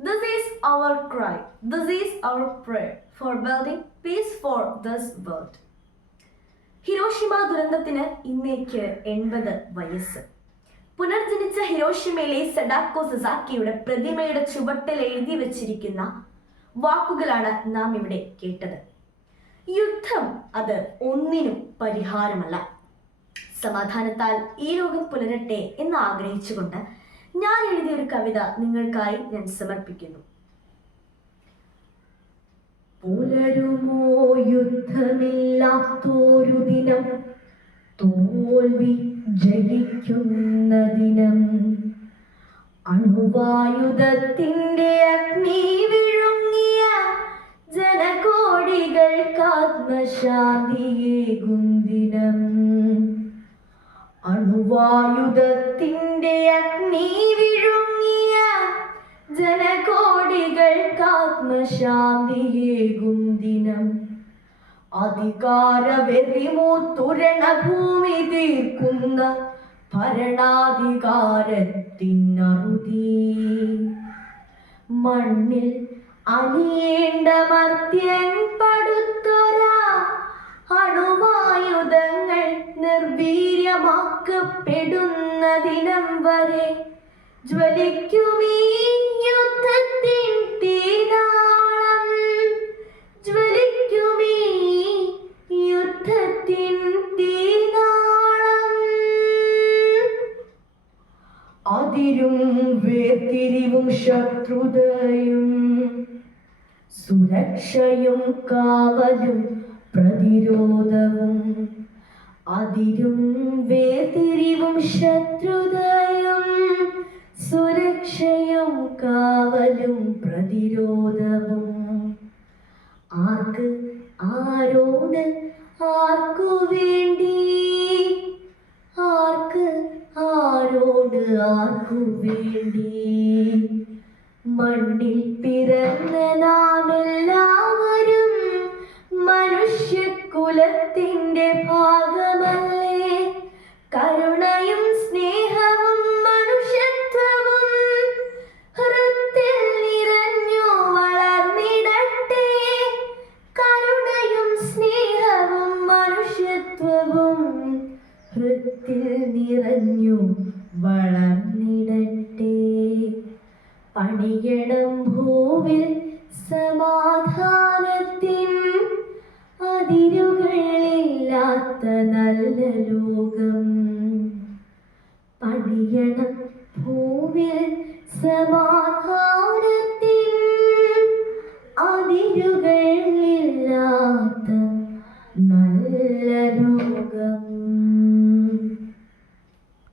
This is our cry. This is our prayer for building peace for this world. Hiroshima ദുരന്തത്തിന് ഇന്നേക്ക് എൺപത് വയസ്സ് പുനർജനിച്ച ഹിരോഷിമയിലെ Sadako സസാക്കിയുടെ പ്രതിമയുടെ ചുവട്ടിൽ എഴുതി വച്ചിരിക്കുന്ന വാക്കുകളാണ് നാം ഇവിടെ കേട്ടത് യുദ്ധം അത് ഒന്നിനും പരിഹാരമല്ല സമാധാനത്താൽ ഈ ലോകം പുലരട്ടെ എന്ന് ആഗ്രഹിച്ചുകൊണ്ട് ഞാൻ എഴുതിയ ഒരു കവിത നിങ്ങൾക്കായി ഞാൻ സമർപ്പിക്കുന്നു. പുലരുമോ യുദ്ധമില്ലാത്തോരു ദിനം? തോൽവി ജയിക്കുന്ന ദിനം? അണുവായുധത്തിന്റെ അഗ്നി വിഴുങ്ങിയ ജനകോടികൾക്ക് അണുവായുധത്തിന്റെ അഗ്നി വിഴുങ്ങിയ ജനകോടികൾക്ക് ആത്മശാന്തിയേകും ദിനം അധികാര വെറിമൂത്തുരണ ഭൂമി തീർക്കുന്ന ഭരണാധികാരത്തിനറുതി. മണ്ണിൽ അണിയേണ്ട മർത്യൻ പടുത്തൊരാ അണുവായുധങ്ങൾ നിർവീര്യമാക്കപ്പെടുന്ന ദിനം വരെ ജ്വലിക്കുമീ യുദ്ധത്തിൻ തീനാളം ജ്വലിക്കുമീ യുദ്ധത്തിൻ തീനാളം അതിരും വേർതിരിവും ശത്രുതയും സുരക്ഷയും കാവലും പ്രതിരോധവും അതിരും വേതിരിവും ശത്രുതയും സുരക്ഷയും കാവലും പ്രതിരോധവും. ആർക്ക് ആരോട് ആർക്കു വേണ്ടി? ആർക്ക് ആരോട് ആർക്കു വേണ്ടി? മണ്ണിൽ പിറന്ന സ്നേഹത്തിൽ നിറഞ്ഞു വളർന്നിടട്ടെ. പണിയണം ഭൂവിൽ സമാധാനത്തിൽ അതിരുകളില്ലാത്ത നല്ല ലോകം. പണിയണം ഭൂവിൽ സമാധാനത്തിൽ അതിരുകളില്ലാത്ത നല്ല ലോകം.